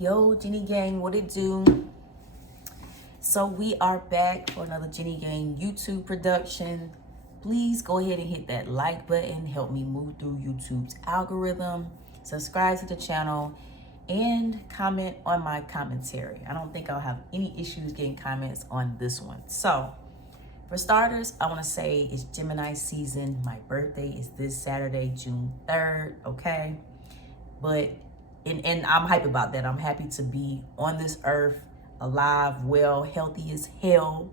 Yo, Jenny Gang, what it do? So we are back for another Jenny Gang YouTube production. Please go ahead and hit that like button. Help me move through YouTube's algorithm. Subscribe to the channel and comment on my commentary. I don't think I'll have any issues getting comments on this one. So for starters, I want to say it's Gemini season. My birthday is this Saturday, June 3rd, okay? But and I'm hype about that. I'm happy to be on this earth, alive, well, healthy as hell.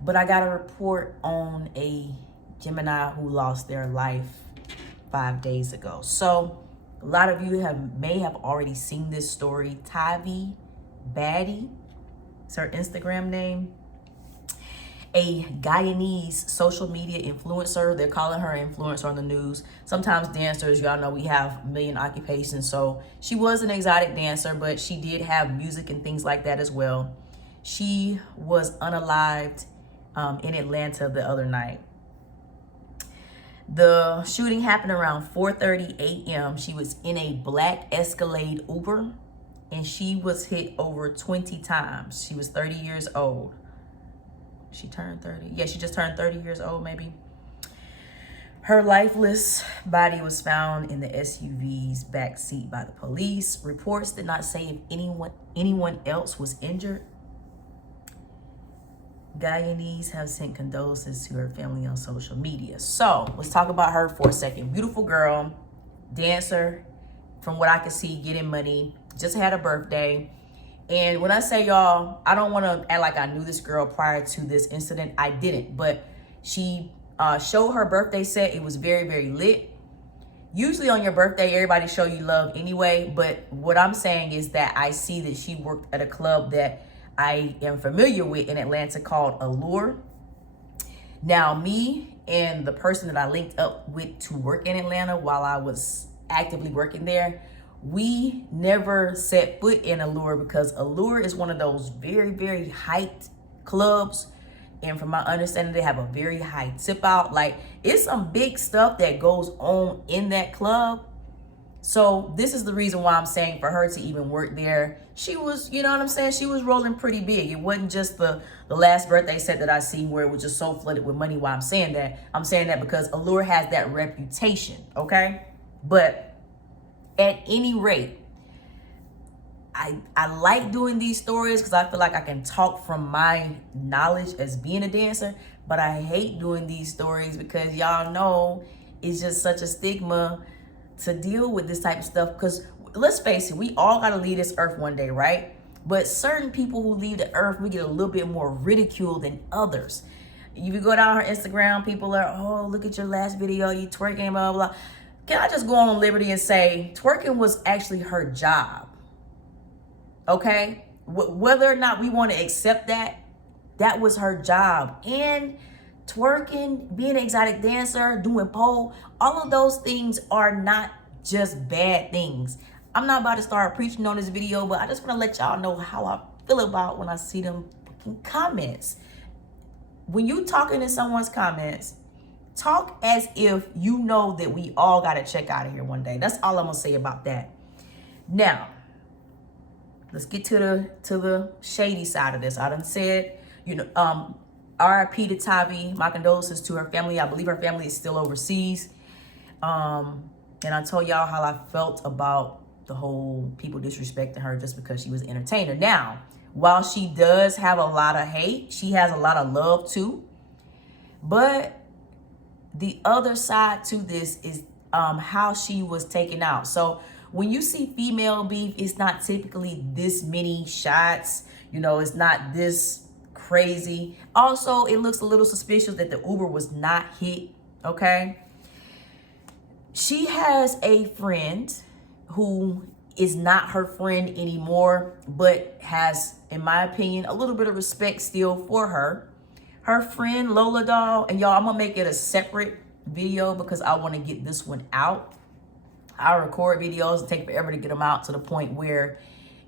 But I got a report on a Gemini who lost their life 5 days ago. So a lot of you may have already seen this story. Tavi Baddie, it's her Instagram name. A Guyanese social media influencer. They're calling her an influencer on the news. Sometimes dancers, y'all know we have a million occupations. So she was an exotic dancer, but she did have music and things like that as well. She was unalived in Atlanta the other night. The shooting happened around 4:30 a.m. She was in a black Escalade Uber and she was hit over 20 times. She was 30 years old. She turned 30. Yeah, she just turned 30 years old, maybe. Her lifeless body was found in the SUV's back seat by the police. Reports did not say if anyone else was injured. Guyanese have sent condolences to her family on social media. So let's talk about her for a second. Beautiful girl, dancer, from what I could see, getting money, just had a birthday. And when I say y'all, I don't want to act like I knew this girl prior to this incident. I didn't, but she showed her birthday set. It was very, very lit. Usually on your birthday, everybody show you love anyway. But what I'm saying is that I see that she worked at a club that I am familiar with in Atlanta called Allure. Now, me and the person that I linked up with to work in Atlanta while I was actively working there, we never set foot in Allure because Allure is one of those very, very hyped clubs. And from my understanding, they have a very high tip out. Like, it's some big stuff that goes on in that club. So this is the reason why I'm saying for her to even work there, she was, you know what I'm saying? She was rolling pretty big. It wasn't just the last birthday set that I seen where it was just so flooded with money. Why I'm saying that? I'm saying that because Allure has that reputation, okay? But at any rate, I like doing these stories because I feel like I can talk from my knowledge as being a dancer, but I hate doing these stories because y'all know it's just such a stigma to deal with this type of stuff. Because let's face it, we all got to leave this earth one day, right? But certain people who leave the earth, we get a little bit more ridicule than others. You go down her Instagram, people are, oh, look at your last video, you twerking, blah, blah, blah. Can I just go on liberty and say twerking was actually her job? Okay? Whether or not we want to accept that, that was her job. And twerking, being an exotic dancer, doing pole, all of those things are not just bad things. I'm not about to start preaching on this video, but I just want to let y'all know how I feel about when I see them fucking comments. When you talking in someone's comments, talk as if you know that we all got to check out of here one day. That's all I'm going to say about that. Now, let's get to the shady side of this. I done said, you know, RIP to Tavi. My condolences to her family. I believe her family is still overseas. And I told y'all how I felt about the whole people disrespecting her just because she was an entertainer. Now, while she does have a lot of hate, she has a lot of love too. But the other side to this is how she was taken out. So when you see female beef, it's not typically this many shots. You know, it's not this crazy. Also, it looks a little suspicious that the Uber was not hit, okay? She has a friend who is not her friend anymore, but has, in my opinion, a little bit of respect still for her. Her friend Lola Doll, and y'all, I'm gonna make it a separate video because I want to get this one out. I record videos and take forever to get them out to the point where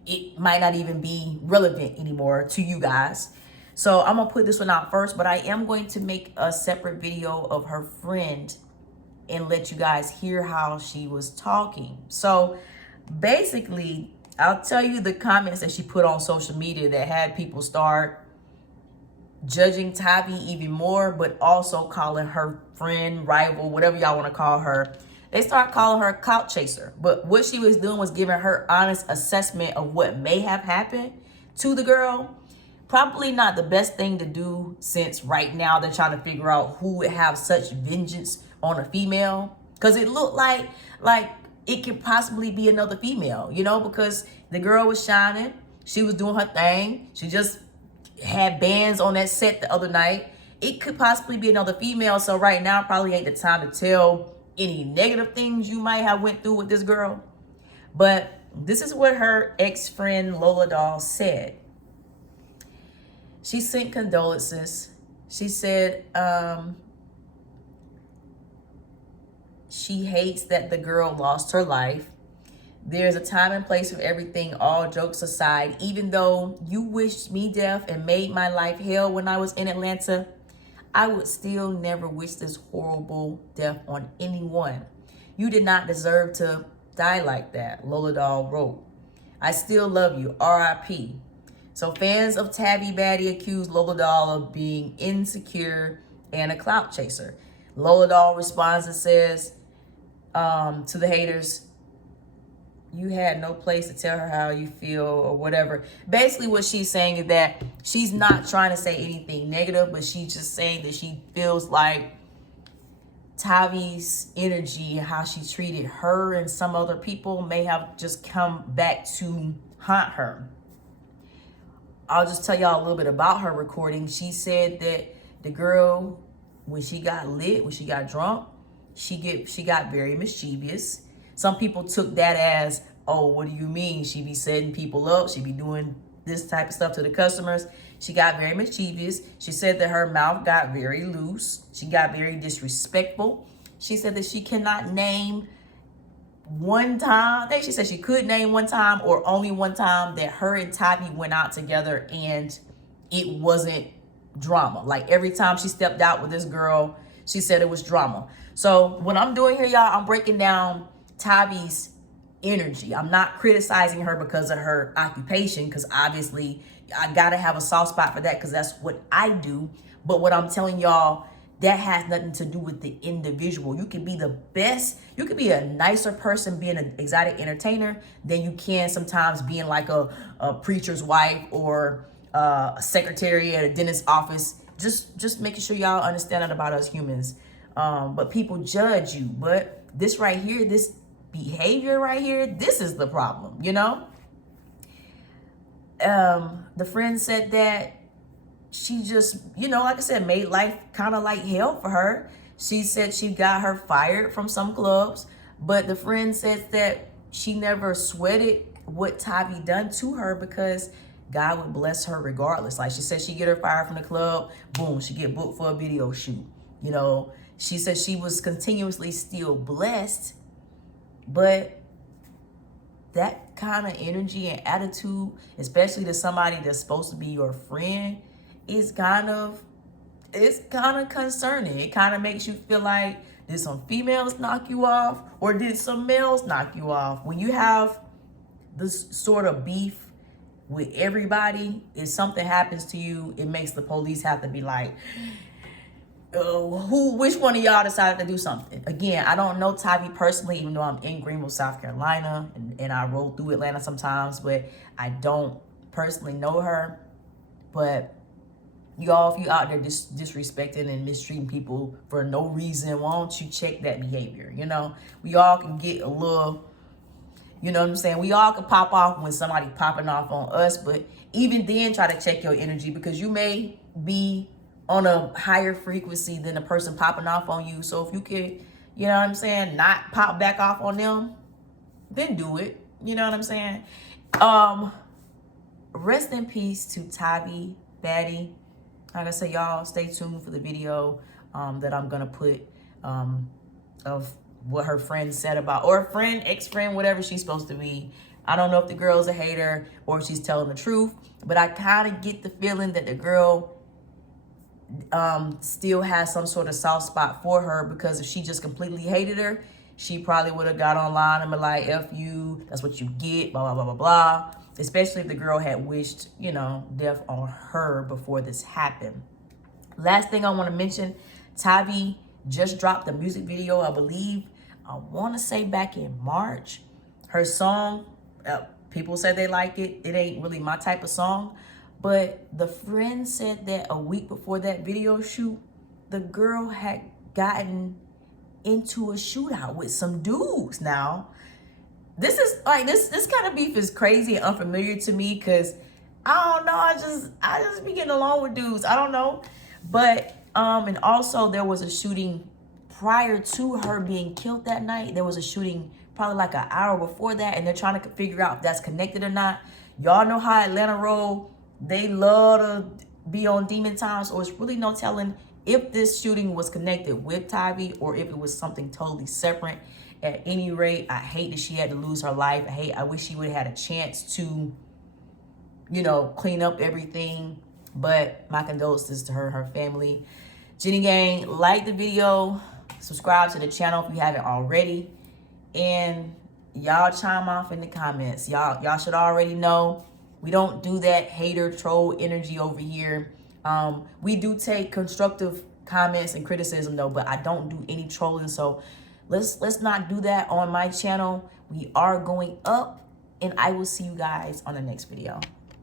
it might not even be relevant anymore to you guys. So I'm gonna put this one out first, but I am going to make a separate video of her friend and let you guys hear how she was talking. So basically, I'll tell you the comments that she put on social media that had people start judging Tavi even more, but also calling her friend, rival, whatever y'all want to call her. They start calling her a clout chaser. But what she was doing was giving her honest assessment of what may have happened to the girl. Probably not the best thing to do, since right now they're trying to figure out who would have such vengeance on a female. Because it looked like it could possibly be another female, you know, because the girl was shining. She was doing her thing. She just had bands on that set the other night. It could possibly be another female. So right now probably ain't the time to tell any negative things you might have went through with this girl. But this is what her ex-friend Lola Doll said. She sent condolences. She said she hates that the girl lost her life. There's a time and place for everything, all jokes aside. Even though you wished me death and made my life hell when I was in Atlanta, I would still never wish this horrible death on anyone. You did not deserve to die like that, Lola Doll wrote. I still love you, R.I.P. So fans of Tavi Baddie accused Lola Doll of being insecure and a clout chaser. Lola Doll responds and says to the haters, you had no place to tell her how you feel or whatever. Basically what she's saying is that she's not trying to say anything negative, but she's just saying that she feels like Tavi's energy and how she treated her and some other people may have just come back to haunt her. I'll just tell y'all a little bit about her recording. She said that the girl, when she got lit, when she got drunk, she got very mischievous. Some people took that as, oh, what do you mean? She be setting people up. She be doing this type of stuff to the customers. She got very mischievous. She said that her mouth got very loose. She got very disrespectful. She said that she cannot name one time. I think she said she could name one time or only one time that her and Tavi went out together and it wasn't drama. Like every time she stepped out with this girl, she said it was drama. So what I'm doing here, y'all, I'm breaking down Tavi's energy. I'm not criticizing her because of her occupation, because obviously I gotta have a soft spot for that because that's what I do. But what I'm telling y'all, that has nothing to do with the individual. You can be the best, you could be a nicer person being an exotic entertainer than you can sometimes being like a preacher's wife or a secretary at a dentist's office. Just making sure y'all understand that about us humans. But people judge you. But this right here, this behavior right here, this is the problem, you know? The friend said that she just, you know, like I said, made life kind of like hell for her. She said she got her fired from some clubs, but the friend says that she never sweated what Tavi done to her because God would bless her regardless. Like she said, she get her fired from the club, boom, she get booked for a video shoot. You know, she said she was continuously still blessed, but that kind of energy and attitude, especially to somebody that's supposed to be your friend, is kind of concerning. It kind of makes you feel like, did some females knock you off or did some males knock you off? When you have this sort of beef with everybody, if something happens to you, it makes the police have to be like, which one of y'all decided to do something? Again, I don't know Tavi personally, even though I'm in Greenville, South Carolina, and I roll through Atlanta sometimes, but I don't personally know her. But y'all, if you out there disrespecting and mistreating people for no reason, why don't you check that behavior? You know, we all can get a little, you know what I'm saying? We all can pop off when somebody popping off on us, but even then try to check your energy, because you may be on a higher frequency than the person popping off on you. So if you could, you know what I'm saying, not pop back off on them, then do it. You know what I'm saying? Rest in peace to Tavi Baddie. Like I said, y'all, stay tuned for the video that I'm gonna put of what her friend said about, or friend, ex-friend, whatever she's supposed to be. I don't know if the girl's a hater or if she's telling the truth, but I kind of get the feeling that the girl still has some sort of soft spot for her, because if she just completely hated her, she probably would have got online and been like, F you, that's what you get, blah, blah, blah, blah, blah. Especially if the girl had wished, you know, death on her before this happened. Last thing I want to mention, Tavi just dropped a music video, I believe, I want to say back in March. Her song, people said they like it. It ain't really my type of song. But the friend said that a week before that video shoot, the girl had gotten into a shootout with some dudes. Now, this is like, this kind of beef is crazy and unfamiliar to me because I don't know, I just be getting along with dudes. I don't know. But and also there was a shooting prior to her being killed that night. There was a shooting probably like an hour before that, and they're trying to figure out if that's connected or not. Y'all know how Atlanta roll. They love to be on demon time, so it's really no telling if this shooting was connected with Tavi or if it was something totally separate. At any rate, I hate that she had to lose her life. I wish she would have had a chance to, you know, clean up everything. But my condolences to her and her family. Jenny Gang, like the video, subscribe to the channel if you haven't already, and y'all chime off in the comments. Y'all should already know we don't do that hater troll energy over here. We do take constructive comments and criticism though, but I don't do any trolling, so let's not do that on my channel. We are going up, and I will see you guys on the next video.